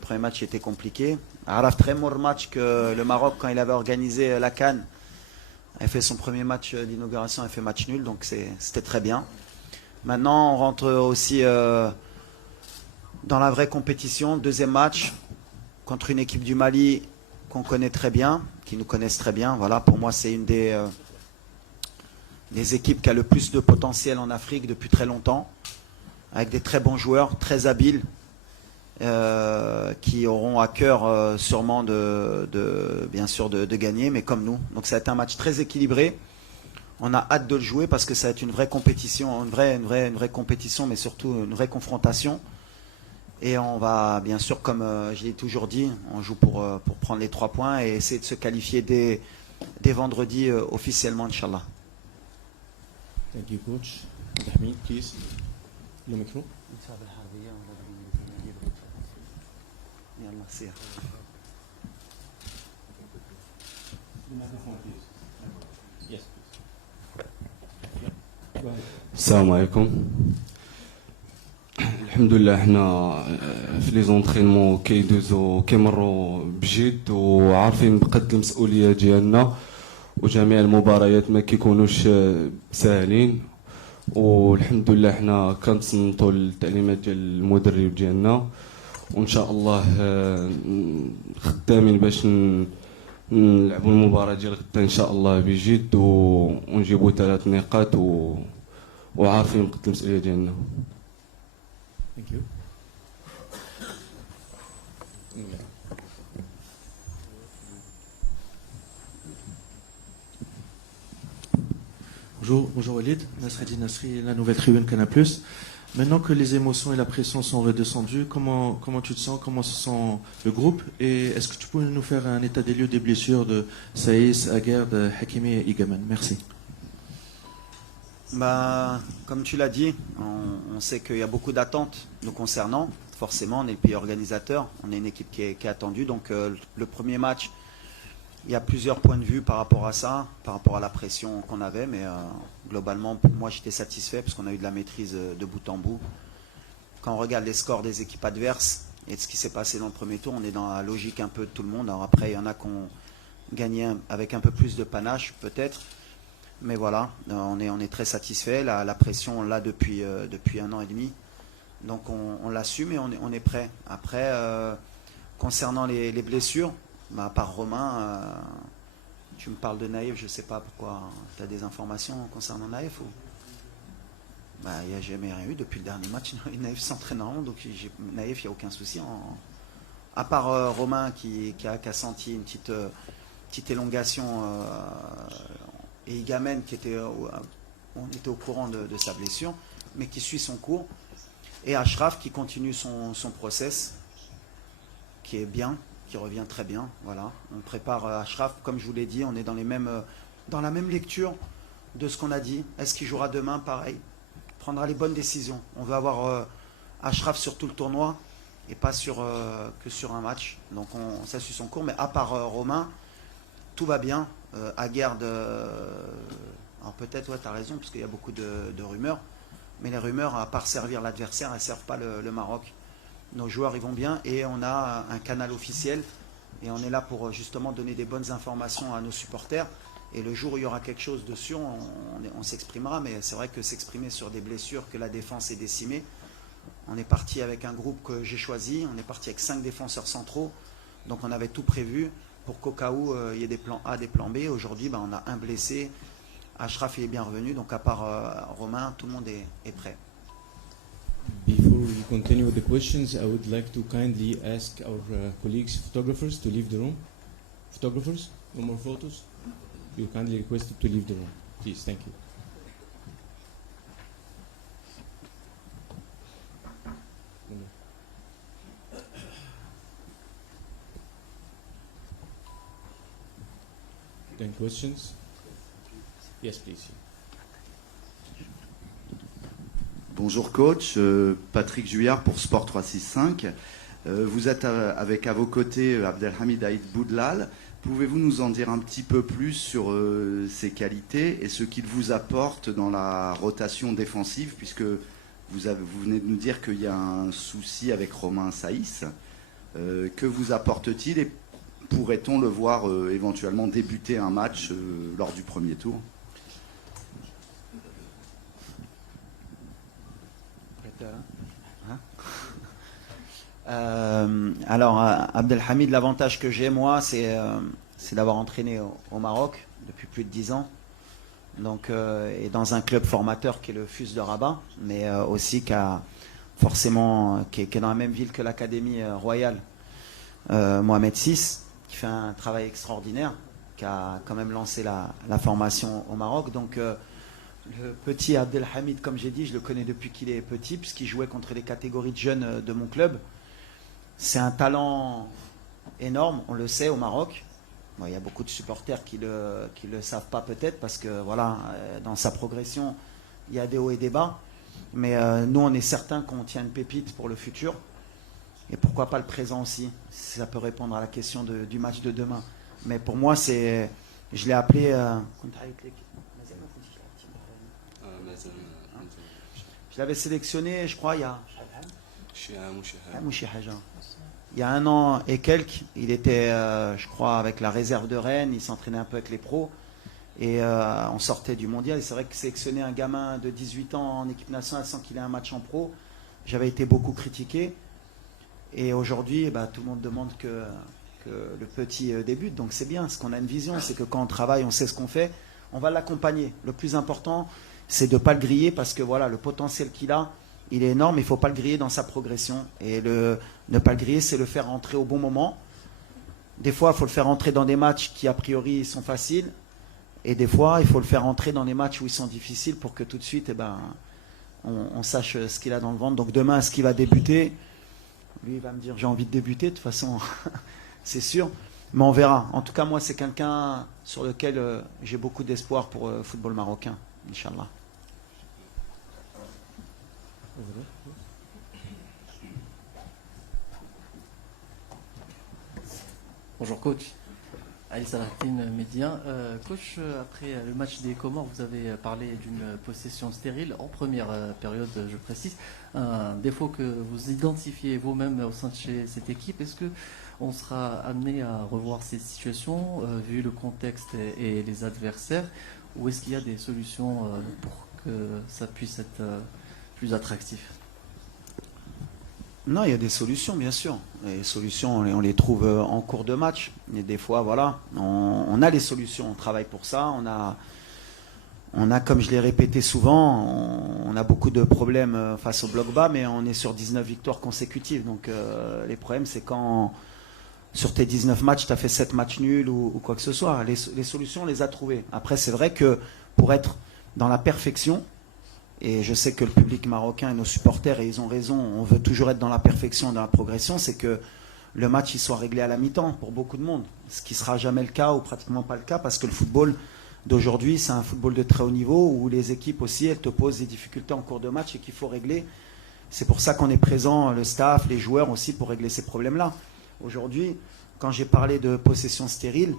premier match était compliqué. Araf très mauvais match que le Maroc, quand il avait organisé la CAN, a fait son premier match d'inauguration, a fait match nul, donc c'était très bien. Maintenant, on rentre aussi dans la vraie compétition. Deuxième match contre une équipe du Mali qu'on connaît très bien, qui nous connaissent très bien. Voilà, pour moi, c'est une des équipes qui a le plus de potentiel en Afrique depuis très longtemps, avec des très bons joueurs, très habiles, qui auront à cœur sûrement bien sûr de gagner, mais comme nous. Donc ça va être un match très équilibré. On a hâte de le jouer parce que ça va être une vraie compétition, une vraie compétition, mais surtout une vraie confrontation. Et on va, bien sûr, comme je l'ai toujours dit, on joue pour prendre les 3 points et essayer de se qualifier dès vendredi officiellement, Inch'Allah. Thank you, coach. Hamid, please. Le micro. Yes. السلام عليكم. الحمد لله احنا في لي زونطرينمون كيدوزو كيمروا بجد وعارفين بقد المسؤوليه ديالنا وجميع المباريات ما كيكونوش ساهلين والحمد لله احنا كنتصنتوا التعليمات ديال المدرب ديالنا وان شاء الله خدامين باش نلعبوا المباراه ديال غدا ان شاء الله بجد ونجيبوا 3 نقاط وعارفين بقد المسؤوليه ديالنا. Thank you. Bonjour Walid, Nasreddin Nasri, la nouvelle tribune Canal+. Maintenant que les émotions et la pression sont redescendues, comment tu te sens, comment se sent le groupe et est-ce que tu peux nous faire un état des lieux des blessures de Saïs, Aguerd, Hakimi et Igaman? Merci. Bah, comme tu l'as dit, on sait qu'il y a beaucoup d'attentes nous concernant. Forcément, on est le pays organisateur, on est une équipe qui est attendue. Donc le premier match, il y a plusieurs points de vue par rapport à ça, par rapport à la pression qu'on avait. Mais globalement, moi j'étais satisfait parce qu'on a eu de la maîtrise de bout en bout. Quand on regarde les scores des équipes adverses et de ce qui s'est passé dans le premier tour, on est dans la logique un peu de tout le monde. Alors après, il y en a qui ont gagné avec un peu plus de panache peut-être. Mais voilà, on est très satisfait. La pression, on l'a depuis 1 an et demi. Donc on l'assume et on est prêt. Après, concernant les blessures, bah, à part Romain, tu me parles de Naïf, je ne sais pas pourquoi. Tu as des informations concernant Naïf ou... Bah, il n'y a jamais rien eu depuis le dernier match. Naïf s'entraîne normalement, donc Naïf, il n'y a aucun souci. À part Romain qui a senti une petite élongation... et Igamen on était au courant de sa blessure, mais qui suit son cours, et Ashraf qui continue son process, qui est bien, qui revient très bien. Voilà, on prépare Ashraf, comme je vous l'ai dit, on est dans la même lecture de ce qu'on a dit. Est-ce qu'il jouera demain? Pareil, prendra les bonnes décisions. On veut avoir Ashraf sur tout le tournoi et pas que sur un match. Donc ça suit son cours, mais à part Romain, tout va bien. Aguerd, alors peut-être, ouais, tu as raison, parce qu'il y a beaucoup de rumeurs, mais les rumeurs, à part servir l'adversaire, elles ne servent pas le Maroc. Nos joueurs, ils vont bien, et on a un canal officiel, et on est là pour justement donner des bonnes informations à nos supporters, et le jour où il y aura quelque chose dessus, on s'exprimera, mais c'est vrai que s'exprimer sur des blessures, que la défense est décimée, on est parti avec un groupe que j'ai choisi, on est parti avec 5 défenseurs centraux, donc on avait tout prévu, pour qu'au cas où il y ait des plans A, des plans B. Aujourd'hui, on a un blessé. Ashraf est bien revenu. Donc à part Romain, tout le monde est prêt. Before we continue with the questions, I would like to kindly ask our colleagues, photographers, to leave the room. Photographers, no more photos. You're kindly requested to leave the room. Please, thank you. Then questions? Yes, please. Bonjour coach, Patrick Juillard pour Sport 365. Vous êtes avec à vos côtés Abdelhamid Aïd Boudlal. Pouvez-vous nous en dire un petit peu plus sur ses qualités et ce qu'il vous apporte dans la rotation défensive, puisque vous venez de nous dire qu'il y a un souci avec Romain Saïs. Que vous apporte-t-il et pourrait-on le voir éventuellement débuter un match lors du premier tour? Alors, Abdelhamid, l'avantage que j'ai, moi, c'est d'avoir entraîné au Maroc depuis plus de 10 ans. Donc, et dans un club formateur qui est le FUS de Rabat, mais aussi qui est dans la même ville que l'Académie royale Mohamed VI, qui fait un travail extraordinaire, qui a quand même lancé la formation au Maroc. Donc, le petit Abdelhamid, comme j'ai dit, je le connais depuis qu'il est petit, puisqu'il jouait contre les catégories de jeunes de mon club. C'est un talent énorme, on le sait, au Maroc. Bon, il y a beaucoup de supporters qui le savent pas peut-être, parce que voilà, dans sa progression, il y a des hauts et des bas. Mais nous, on est certain qu'on tient une pépite pour le futur. Et pourquoi pas le présent aussi, si ça peut répondre à la question du match de demain. Mais pour moi, je l'ai appelé... je l'avais sélectionné, je crois, il y a 1 an et quelques. Il était, je crois, avec la réserve de Rennes. Il s'entraînait un peu avec les pros. Et on sortait du mondial. Et c'est vrai que sélectionner un gamin de 18 ans en équipe nationale sans qu'il ait un match en pro, j'avais été beaucoup critiqué. Et aujourd'hui, tout le monde demande que le petit débute. Donc c'est bien, parce qu'on a une vision. C'est que quand on travaille, on sait ce qu'on fait. On va l'accompagner. Le plus important, c'est de ne pas le griller, parce que voilà, le potentiel qu'il a, il est énorme. Il ne faut pas le griller dans sa progression. Et ne pas le griller, c'est le faire rentrer au bon moment. Des fois, il faut le faire rentrer dans des matchs qui, a priori, sont faciles. Et des fois, il faut le faire rentrer dans des matchs où ils sont difficiles pour que tout de suite, on sache ce qu'il a dans le ventre. Donc demain, est-ce qu'il va débuter? Lui, il va me dire, j'ai envie de débuter, de toute façon, c'est sûr. Mais on verra. En tout cas, moi, c'est quelqu'un sur lequel j'ai beaucoup d'espoir pour le football marocain, Inch'Allah. Bonjour coach, Ali Salahdine Média. Coach, après le match des Comores, vous avez parlé d'une possession stérile en première période, je précise. Un défaut que vous identifiez vous-même au sein de cette équipe. Est-ce qu'on sera amené à revoir ces situations vu le contexte et les adversaires, ou est-ce qu'il y a des solutions pour que ça puisse être plus attractif? Non, il y a des solutions, bien sûr. Les solutions, on les trouve en cours de match. Et des fois, voilà, on a les solutions, on travaille pour ça. On a, comme je l'ai répété souvent, on a beaucoup de problèmes face au bloc bas, mais on est sur 19 victoires consécutives. Donc les problèmes, c'est quand sur tes 19 matchs, tu as fait 7 matchs nuls ou quoi que ce soit. Les solutions, on les a trouvées. Après, c'est vrai que pour être dans la perfection, et je sais que le public marocain et nos supporters, et ils ont raison, on veut toujours être dans la perfection, dans la progression, c'est que le match il soit réglé à la mi-temps pour beaucoup de monde. Ce qui ne sera jamais le cas ou pratiquement pas le cas, parce que le football d'aujourd'hui, c'est un football de très haut niveau où les équipes aussi, elles te posent des difficultés en cours de match et qu'il faut régler. C'est pour ça qu'on est présent, le staff, les joueurs aussi, pour régler ces problèmes-là. Aujourd'hui, quand j'ai parlé de possession stérile,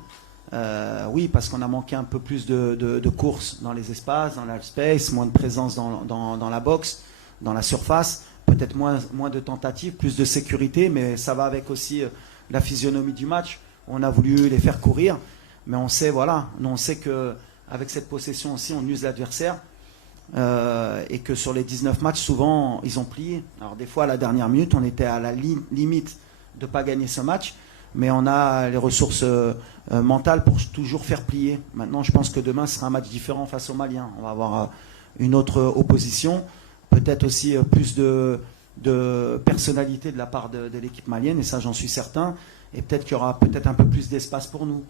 oui, parce qu'on a manqué un peu plus de courses dans les espaces, dans l'space, moins de présence dans la boxe, dans la surface, peut-être moins de tentatives, plus de sécurité, mais ça va avec aussi la physionomie du match. On a voulu les faire courir, mais on sait, voilà, nous on sait qu'avec cette possession aussi, on use l'adversaire, et que sur les 19 matchs, souvent, ils ont plié. Alors des fois, à la dernière minute, on était à la limite de ne pas gagner ce match, mais on a les ressources mentales pour toujours faire plier. Maintenant, je pense que demain sera un match différent face aux Maliens. On va avoir une autre opposition, peut-être aussi plus de personnalité de la part de l'équipe malienne, et ça j'en suis certain, et peut-être qu'il y aura peut-être un peu plus d'espace pour nous.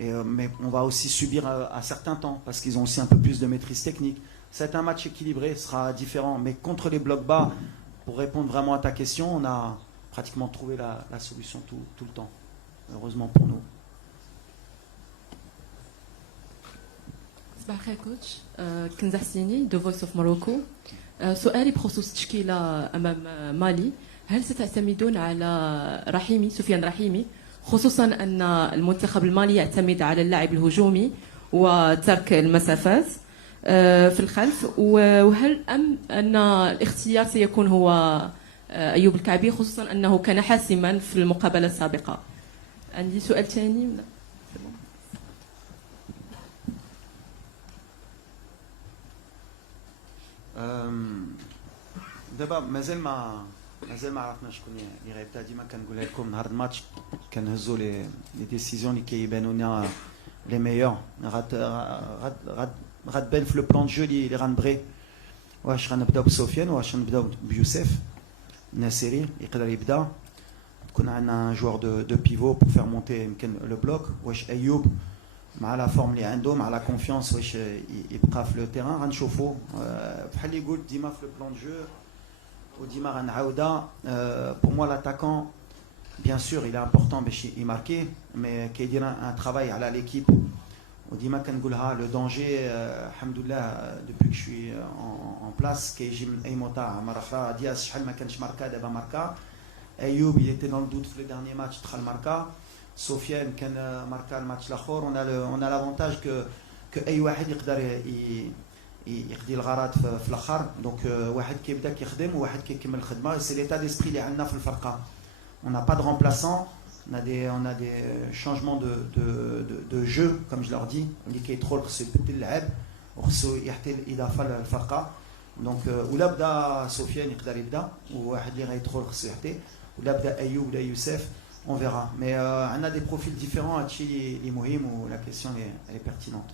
Mais on va aussi subir à certains temps, parce qu'ils ont aussi un peu plus de maîtrise technique. C'est un match équilibré, ce sera différent, mais contre les blocs bas, pour répondre vraiment à ta question, on a pratiquement trouvé la solution tout le temps. Heureusement pour nous. صباح الخير كوتش. كنزة حسيني دو فويس اوف موروكو. سؤالي بخصوص التشكيلة أمام مالي، هل ستعتمدون على سفيان رحيمي، خصوصا أن المنتخب المالي يعتمد على اللاعب الهجومي وترك المسافات في الخلف، وهل أن الاختيار سيكون هو أيوب الكعبي، خصوصا أنه كان حاسما في المقابلة السابقة. عندي سؤال ثاني. دابا مازال ما عرفنا شكون اللي غيبدا. ديما كنقولها لكم نهار الماتش كنهزوا لي ديسيزيون اللي كيبانوا لنا لي ميور. غتبان في لو بلان جو اللي غنبغي. واش غنبداو بسفيان واش غنبداو بيوسف الناصري يقدر يبدا. تكون عندنا جوار دو بيفو بور فير مونتي يمكن لو بلوك. واش ايوب مع لا فورم اللي عنده مع لا كونفيونس واش يبقى في لو تيران. غنشوفوا بحال اللي قلت ديما في لو بلان جو وديما غنعاودها. بور موا l'attaquant bien sûr il est important باش يماركي مي كيدير ان ترافاي على ليكيب. وديما كنقولها لو دونجي الحمد لله دوبوي كو شوي اون بلاس كيجي من اي موطا. مره اخرى دياس شحال ما كانش ماركا دابا ماركا. ايوب il était dans le doute في لو dernier match دخل ماركا. سفيان كان ماركا الماتش الاخر. on a l'avantage que اي واحد يقدر يقضي الغرض في الاخر. دونك واحد كيبدا كيخدم وواحد كيكمل الخدمه. سي ليتا ديسبري اللي عندنا في الفرقه. on n'a pas de remplaçant. On a des changements de jeu comme je leur dis. اللي كيدخل خصو يبدل اللعب وخصو يعطي الاضافه للفرقه. دونك ولا بدا سفيان يقدر يبدا وواحد اللي غيدخل خصو يعطي. ولا بدا ايوب ولا يوسف on verra. Mais on a des profils différents. هادشي اللي مهم و la question elle est pertinente.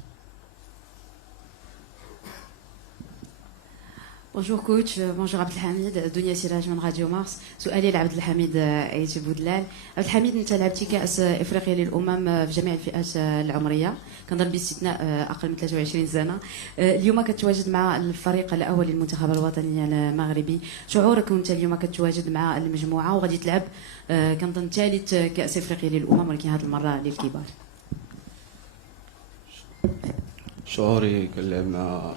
Bonjour coach, bonjour Abdelhamid, Dunia Siraj من راديو مارس. سؤالي لعبد الحميد ايتي بودلال. عبد الحميد انت لعبتي كاس افريقيا للامم في جميع الفئات العمريه، كنظن باستثناء اقل من 23 سنه. اليوم كتواجد مع الفريق الاول للمنتخب الوطني المغربي، شعورك وانت اليوم كتواجد مع المجموعه وغادي تلعب كنظن ثالث كاس افريقيا للامم ولكن هذه المره للكبار؟ شعوري كنلعب مع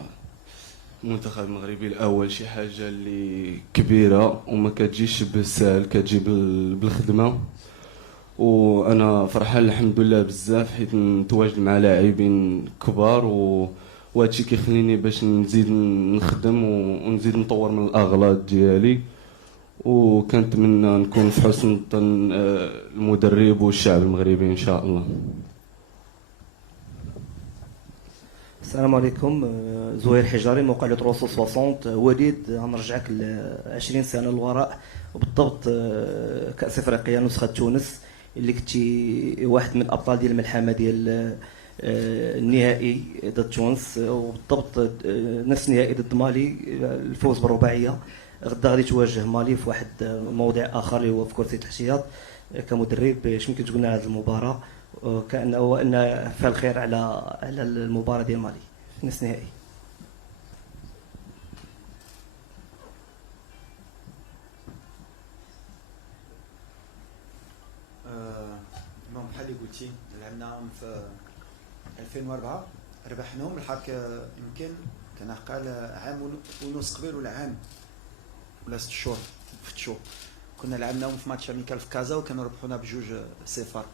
المنتخب المغربي الاول شي حاجه اللي كبيره وما كتجيش بالسهل، كتجي بالخدمه. وانا فرحان الحمد لله بزاف حيت نتواجد مع لاعبين كبار وهادشي كيخليني باش نزيد نخدم ونزيد نطور من الاغلاط ديالي. وكنتمنى نكون في حسن ظن المدرب والشعب المغربي ان شاء الله. السلام عليكم، زهير حجاري موقع لو 360. وليد غنرجعك ل 20 سنه للوراء، وبالضبط كاس افريقيا نسخه تونس اللي كنتي واحد من الابطال ديال الملحمه ديال النهائي ضد تونس، وبالضبط نفس النهائي ضد مالي الفوز بالرباعيه. غدا غادي تواجه مالي في واحد موضع اخر اللي هو في كرسي التحشيات. كمدرب اش ممكن تقول لنا على هذه المباراه كأنه ان فيها الخير على المباراه ديال مالي في نصف النهائي؟ بحال اللي قلتي لعبناهم في 2004 ربحناهم. الحق يمكن كان قال عام ونص قبل ولا عام ولا 6 شهور في تشو كنا لعبناهم في ماتش اميكال في كازا وكانوا ربحونا بجوج صفر.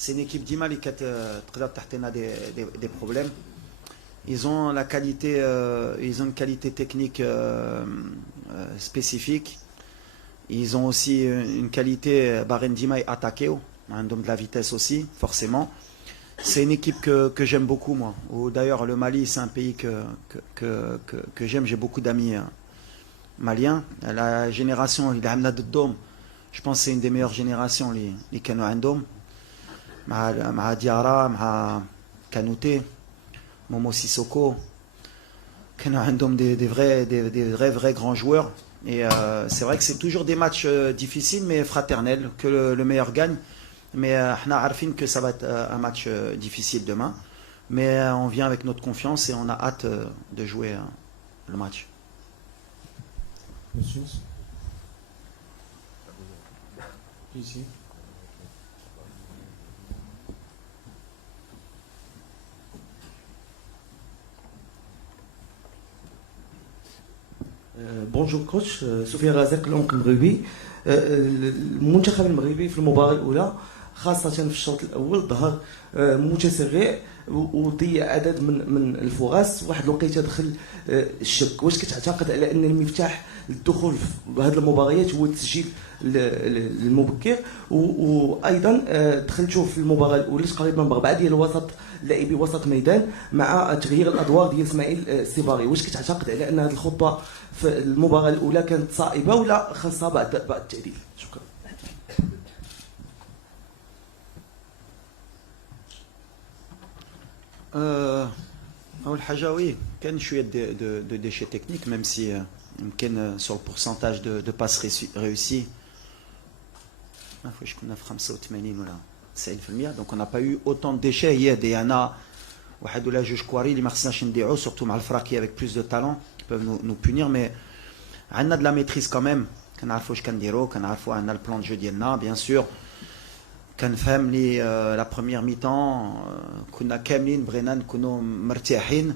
C'est une équipe d'Ima qui a des problèmes. Ils ont la qualité, ils ont une qualité technique spécifique. Ils ont aussi une qualité. Barendima est attaqué, de la vitesse aussi, forcément. C'est une équipe que j'aime beaucoup moi. D'ailleurs, le Mali, c'est un pays que j'aime. J'ai beaucoup d'amis maliens. La génération, il a Dom. Je pense que c'est une des meilleures générations, les Kano مع ديارا مع كانوتي مومو سيسوكو كانوا عندهم des vrais grands joueurs. Et c'est vrai que c'est toujours des matchs difficiles mais fraternels, que le meilleur gagne. Mais احنا عارفين que ça va être un match difficile demain, mais on vient avec notre confiance et on a hâte de jouer le match. Questions? Ici. بونجور كوتش، سفيان رازق العمق المغربي. المنتخب المغربي في المباراة الأولى خاصه في الشوط الاول ظهر متسرع وضيع عدد من الفرص. واحد الوقيته دخل الشك. واش كتعتقد على ان المفتاح للدخول في هذه المباريات هو التسجيل المبكر؟ وايضا دخلتوا في المباراه الاولى تقريبا باربعه ديال الوسط لاعبي وسط ميدان مع تغيير الادوار ديال اسماعيل السيباري. واش كتعتقد على ان هذه الخطه في المباراه الاولى كانت صائبه ولا خاصها بعض التعديل؟ شكرا. أول حاجة وي كان شوية de déchets techniques même si يمكن sur le pourcentage de passes réussies ما فاش كنا في 85 ولا 90%. donc on n'a pas eu autant de déchets. هي ديالنا واحد ولا جوج كواري اللي ما خصناش نديعو surtout مع الفراقي avec plus de talent qui peuvent nous punir. mais عندنا de la maîtrise quand même. كنعرفوا واش كنديروا كنعرفوا عندنا البلان دو جو ديالنا bien sûr. كنفهم لي لا بروميير ميطون كنا كاملين بغينا نكونوا مرتاحين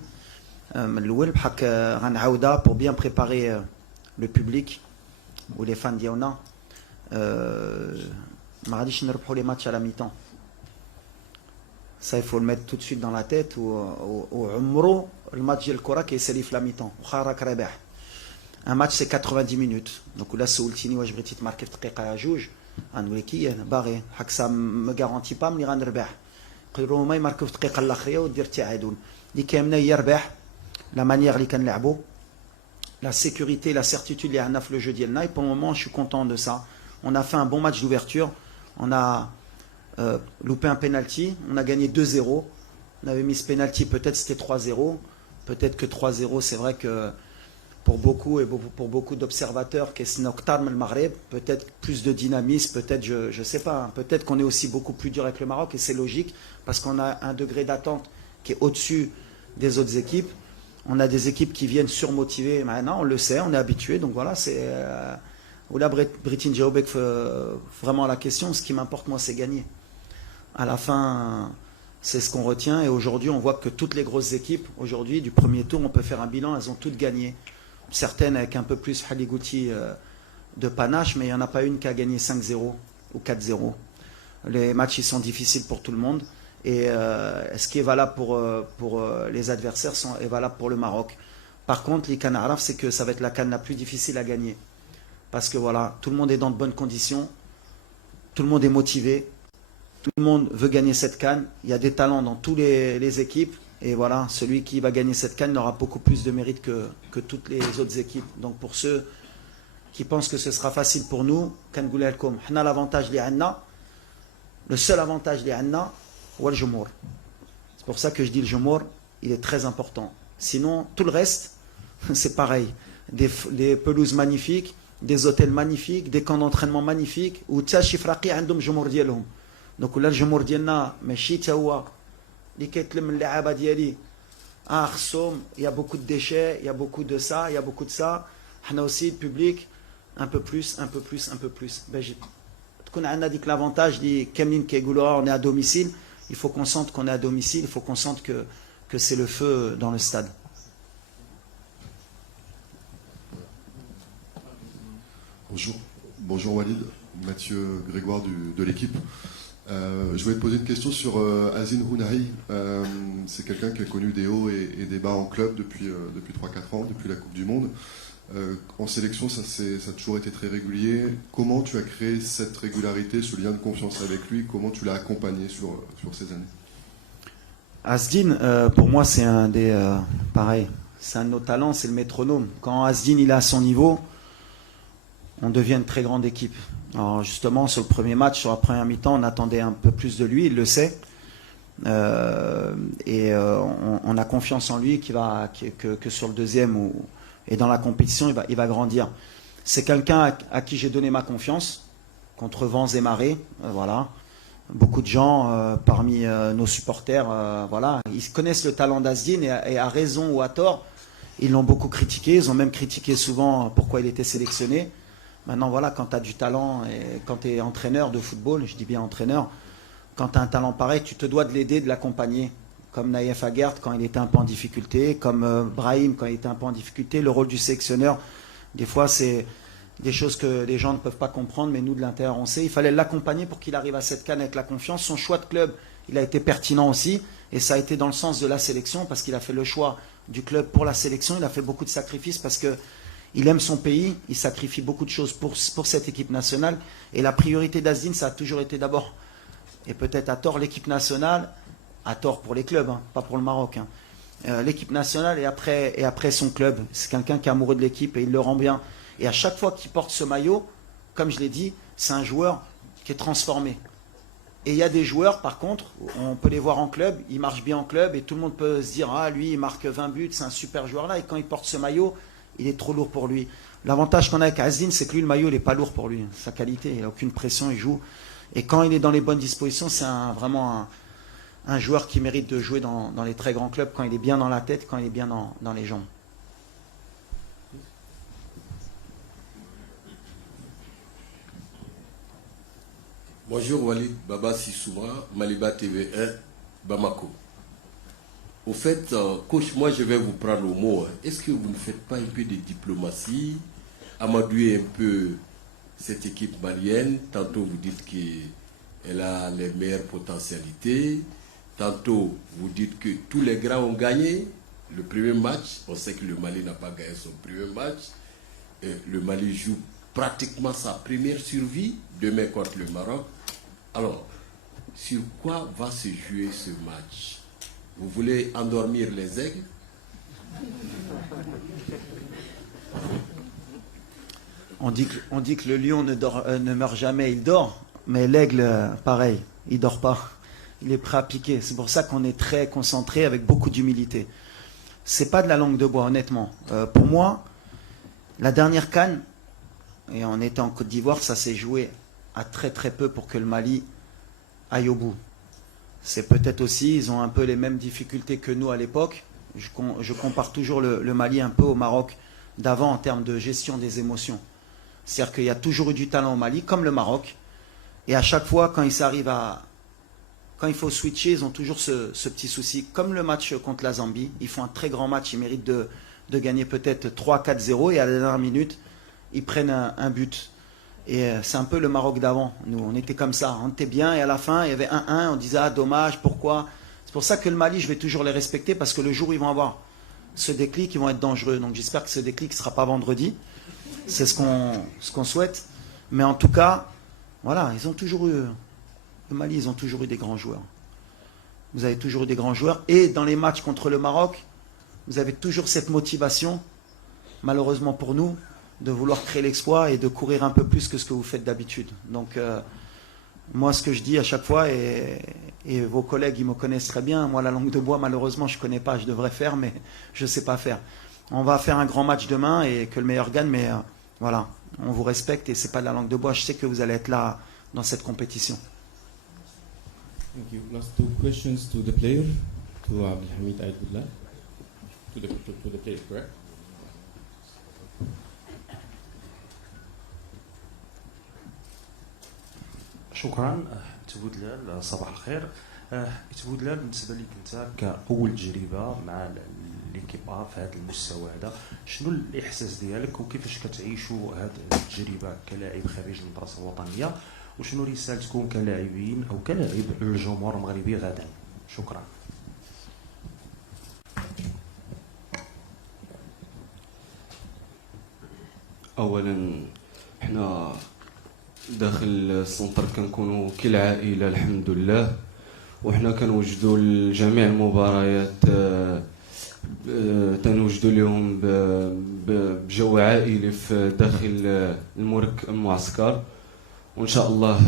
من الاول بحال غنعاودها بور بيان بريباري لو بوبليك ولي فان ديالنا. ما غاديش نربحوا لي ماتش على ميطون. ça il faut le mettre tout de suite dans la tête. وعمرو الماتش ديال الكره كيسالي في لا ميطون واخا راك رابح. ان ماتش سي 90 minutes. دونك ولا سولتيني واش بغيتي تماركي في دقيقه جوج غنقول لك انا باغي حق سا ما غارونتي با ملي غنربح. يقدروا هما يماركوا في الدقيقه الاخريه ودير التعادل. اللي كامله هي ربح لا مانيير اللي كنلعبوا لا سيكوريتي لا سيرتيتود اللي عندنا في لو جو ديالنا. pour le moment je suis content de ça. on a fait un bon match d'ouverture. on a loupé un penalty. on a gagné 2-0. on avait mis ce penalty, peut-être c'était 3-0, peut-être que 3-0. c'est vrai que pour beaucoup et pour beaucoup d'observateurs, peut-être plus de dynamisme, peut-être, je ne sais pas, peut-être qu'on est aussi beaucoup plus dur avec le Maroc et c'est logique parce qu'on a un degré d'attente qui est au-dessus des autres équipes. On a des équipes qui viennent surmotivées maintenant, on le sait, on est habitué, donc voilà, c'est... Oula Britin Djaoubek vraiment la question, ce qui m'importe moi c'est gagner. À la fin, c'est ce qu'on retient et aujourd'hui on voit que toutes les grosses équipes, aujourd'hui du premier tour, on peut faire un bilan, elles ont toutes gagné. Certaines avec un peu plus Haligouti de panache, mais il n'y en a pas une qui a gagné 5-0 ou 4-0. Les matchs ils sont difficiles pour tout le monde et ce qui est valable pour les adversaires est valable pour le Maroc. Par contre, les CAN Araf, c'est que ça va être la CAN la plus difficile à gagner parce que voilà, tout le monde est dans de bonnes conditions, tout le monde est motivé, tout le monde veut gagner cette CAN. Il y a des talents dans toutes les équipes. Et voilà, celui qui va gagner cette CAN aura beaucoup plus de mérite que toutes les autres équipes. Donc pour ceux qui pensent que ce sera facile pour nous, on a l'avantage le seul avantage c'est le jumour. C'est pour ça que je dis le jumour, il est très important. Sinon, tout le reste, c'est pareil. Des pelouses magnifiques, des hôtels magnifiques, des camps d'entraînement magnifiques, où tsachi fraqi عندهم jumour ديالهم. Donc là le jumour ديالنا ماشي تا هو اللي كيتلم اللعابه ديالي خصهم. Il y a beaucoup de déchets, il y a beaucoup de ça, il y a beaucoup de ça. حنا aussi le public un peu plus. تكون عندنا ديك l'avantage اللي كاملين كيقولوا on est à domicile. Il faut qu'on sente qu'on est à domicile, il faut qu'on sente que c'est le feu dans le stade. Bonjour Walid, Mathieu Grégoire de l'équipe. Je voulais te poser une question sur Azin Hounahi. C'est quelqu'un qui a connu des hauts et des bas en club depuis 3-4 ans, depuis la Coupe du Monde. En sélection, ça a toujours été très régulier. Comment tu as créé cette régularité, ce lien de confiance avec lui? Comment tu l'as accompagné sur ces années? Asdin, pour moi, c'est un des... pareil, c'est un de nos talents, c'est le métronome. Quand Asdin il est à son niveau, on devient une très grande équipe. Alors justement, sur le premier match, sur la première mi-temps, on attendait un peu plus de lui, il le sait. On a confiance en lui que sur le deuxième et dans la compétition, il va grandir. C'est quelqu'un à qui j'ai donné ma confiance, contre vents et marées. Voilà. Beaucoup de gens parmi nos supporters, voilà, ils connaissent le talent d'Asdin et à raison ou à tort, ils l'ont beaucoup critiqué. Ils ont même critiqué souvent pourquoi il était sélectionné. Maintenant, voilà, quand tu as du talent et quand tu es entraîneur de football, je dis bien entraîneur, quand tu as un talent pareil, tu te dois de l'aider, de l'accompagner. Comme Naïef Aguerd quand il était un peu en difficulté, comme Brahim quand il était un peu en difficulté. Le rôle du sélectionneur, des fois, c'est des choses que les gens ne peuvent pas comprendre, mais nous de l'intérieur on sait. Il fallait l'accompagner pour qu'il arrive à cette CAN avec la confiance. Son choix de club, il a été pertinent aussi, et ça a été dans le sens de la sélection, parce qu'il a fait le choix du club pour la sélection. Il a fait beaucoup de sacrifices parce que il aime son pays, il sacrifie beaucoup de choses pour cette équipe nationale. Et la priorité d'Azzine, ça a toujours été d'abord, et peut-être à tort, l'équipe nationale, à tort pour les clubs, hein, pas pour le Maroc. Hein. L'équipe nationale et après son club. C'est quelqu'un qui est amoureux de l'équipe et il le rend bien. Et à chaque fois qu'il porte ce maillot, comme je l'ai dit, c'est un joueur qui est transformé. Et il y a des joueurs, par contre, on peut les voir en club, ils marchent bien en club et tout le monde peut se dire « Ah, lui, il marque 20 buts, c'est un super joueur là. » Et quand il porte ce maillot, il est trop lourd pour lui. L'avantage qu'on a avec Azzine, c'est que lui, le maillot, il n'est pas lourd pour lui. Sa qualité, il n'a aucune pression, il joue. Et quand il est dans les bonnes dispositions, c'est vraiment un joueur qui mérite de jouer dans les très grands clubs, quand il est bien dans la tête, quand il est bien dans les jambes. Bonjour Walid Baba Sissouma, Maliba TV1, Bamako. Au fait, coach, moi je vais vous prendre au mot. Est-ce que vous ne faites pas un peu de diplomatie, amadouer un peu cette équipe malienne? Tantôt vous dites qu'elle a les meilleures potentialités. Tantôt, vous dites que tous les grands ont gagné le premier match. On sait que le Mali n'a pas gagné son premier match. Le Mali joue pratiquement sa première survie demain contre le Maroc. Alors, sur quoi va se jouer ce match? Vous voulez endormir les aigles? On dit que le lion ne meurt jamais, il dort. Mais l'aigle, pareil, il dort pas. Il est prêt à piquer. C'est pour ça qu'on est très concentré avec beaucoup d'humilité. C'est pas de la langue de bois, honnêtement. Pour moi, la dernière CAN, et on était en Côte d'Ivoire, ça s'est joué à très très peu pour que le Mali aille au bout. C'est peut-être aussi, ils ont un peu les mêmes difficultés que nous à l'époque. Je compare toujours le Mali un peu au Maroc d'avant en termes de gestion des émotions. C'est-à-dire qu'il y a toujours eu du talent au Mali, comme le Maroc. Et à chaque fois, quand il faut switcher, ils ont toujours ce petit souci. Comme le match contre la Zambie, ils font un très grand match, ils méritent de gagner peut-être 3-4-0 et à la dernière minute, ils prennent un but. Et c'est un peu le Maroc d'avant. Nous, on était comme ça, on était bien et à la fin, il y avait 1-1, on disait « Ah, dommage, pourquoi ?» C'est pour ça que le Mali, je vais toujours les respecter parce que le jour où ils vont avoir ce déclic, ils vont être dangereux. Donc j'espère que ce déclic ne sera pas vendredi. C'est ce qu'on souhaite. Mais en tout cas, voilà, ils ont toujours eu... Le Mali, ils ont toujours eu des grands joueurs. Vous avez toujours eu des grands joueurs. Et dans les matchs contre le Maroc, vous avez toujours cette motivation, malheureusement pour nous, de vouloir créer l'exploit et de courir un peu plus que ce que vous faites d'habitude. Donc, moi, ce que je dis à chaque fois, et vos collègues, ils me connaissent très bien, moi, la langue de bois, malheureusement, je ne connais pas, je devrais faire, mais je ne sais pas faire. On va faire un grand match demain et que le meilleur gagne, mais voilà, on vous respecte et ce n'est pas de la langue de bois. Je sais que vous allez être là dans cette compétition. Thank you. Last two questions to the player, to Abdelhamid Aïd Boudlal. To the player, correct? شكرا تبودلال صباح الخير تبودلال بالنسبه لك انت كاول تجربه مع ليكيب ا في هذا المستوى هذا شنو الاحساس ديالك وكيفاش كتعيشوا هذه التجربه كلاعب خريج المدرسه الوطنيه وشنو رسالتكم كلاعبين او كلاعب للجمهور المغربي غدا؟ شكرا. اولا احنا داخل السنتر كنكونوا كالعائله الحمد لله، وحنا كنوجدوا لجميع المباريات تنوجدوا لهم بجو عائلي في داخل المعسكر، وان شاء الله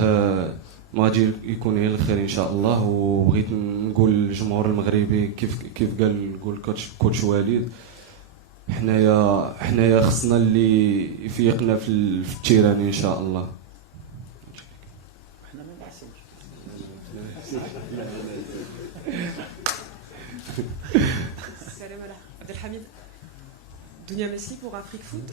ما غادي يكون غير الخير ان شاء الله. وبغيت نقول للجمهور المغربي كيف قال كوتش وليد، حنايا خصنا اللي يفيقنا في التيران ان شاء الله. Salam Abdelhamid. Dounia Messi pour Afrique Foot.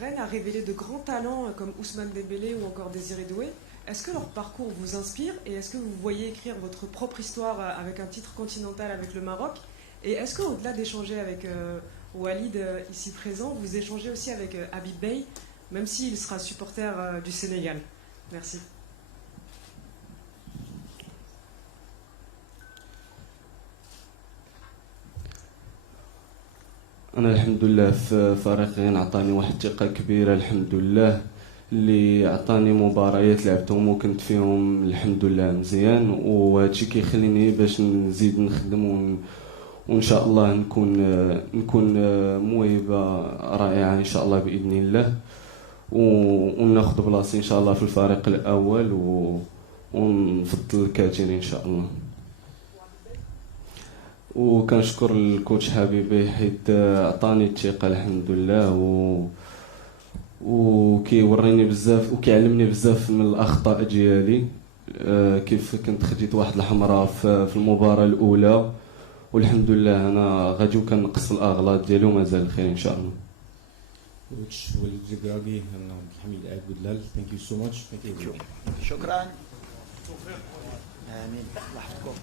Rennes a révélé de grands talents comme Ousmane Dembélé ou encore Désiré Doué. Est-ce que leur parcours vous inspire et est-ce que vous voyez écrire votre propre histoire avec un titre continental avec le Maroc? Et est-ce qu'au-delà d'échanger avec Walid ici présent, vous échangez aussi avec Habib Bey, même s'il sera supporter du Sénégal. Merci. انا الحمد لله في فريقي عطاني واحد الثقه كبيره الحمد لله اللي عطاني مباريات لعبتهم وكنت فيهم الحمد لله مزيان وهادشي كيخليني باش نزيد نخدم وان شاء الله نكون موهبه رائعه ان شاء الله باذن الله وناخذ بلاصتي ان شاء الله في الفريق الاول ونفضل الكاتين ان شاء الله. وكنشكر الكوتش حبيبي حيت عطاني الثقه الحمد لله وكيوريني بزاف وكيعلمني بزاف من الاخطاء ديالي كيف كنت خديت واحد الحمراء في المباراه الاولى والحمد لله انا غادي وكنقص الاغلاط ديالي ومازال خير ان شاء الله. كوتش وليد زكراكي and عبد الحميد عيد بودلال, thank you so much. Thank you. شكرا. امين. لحظتكم.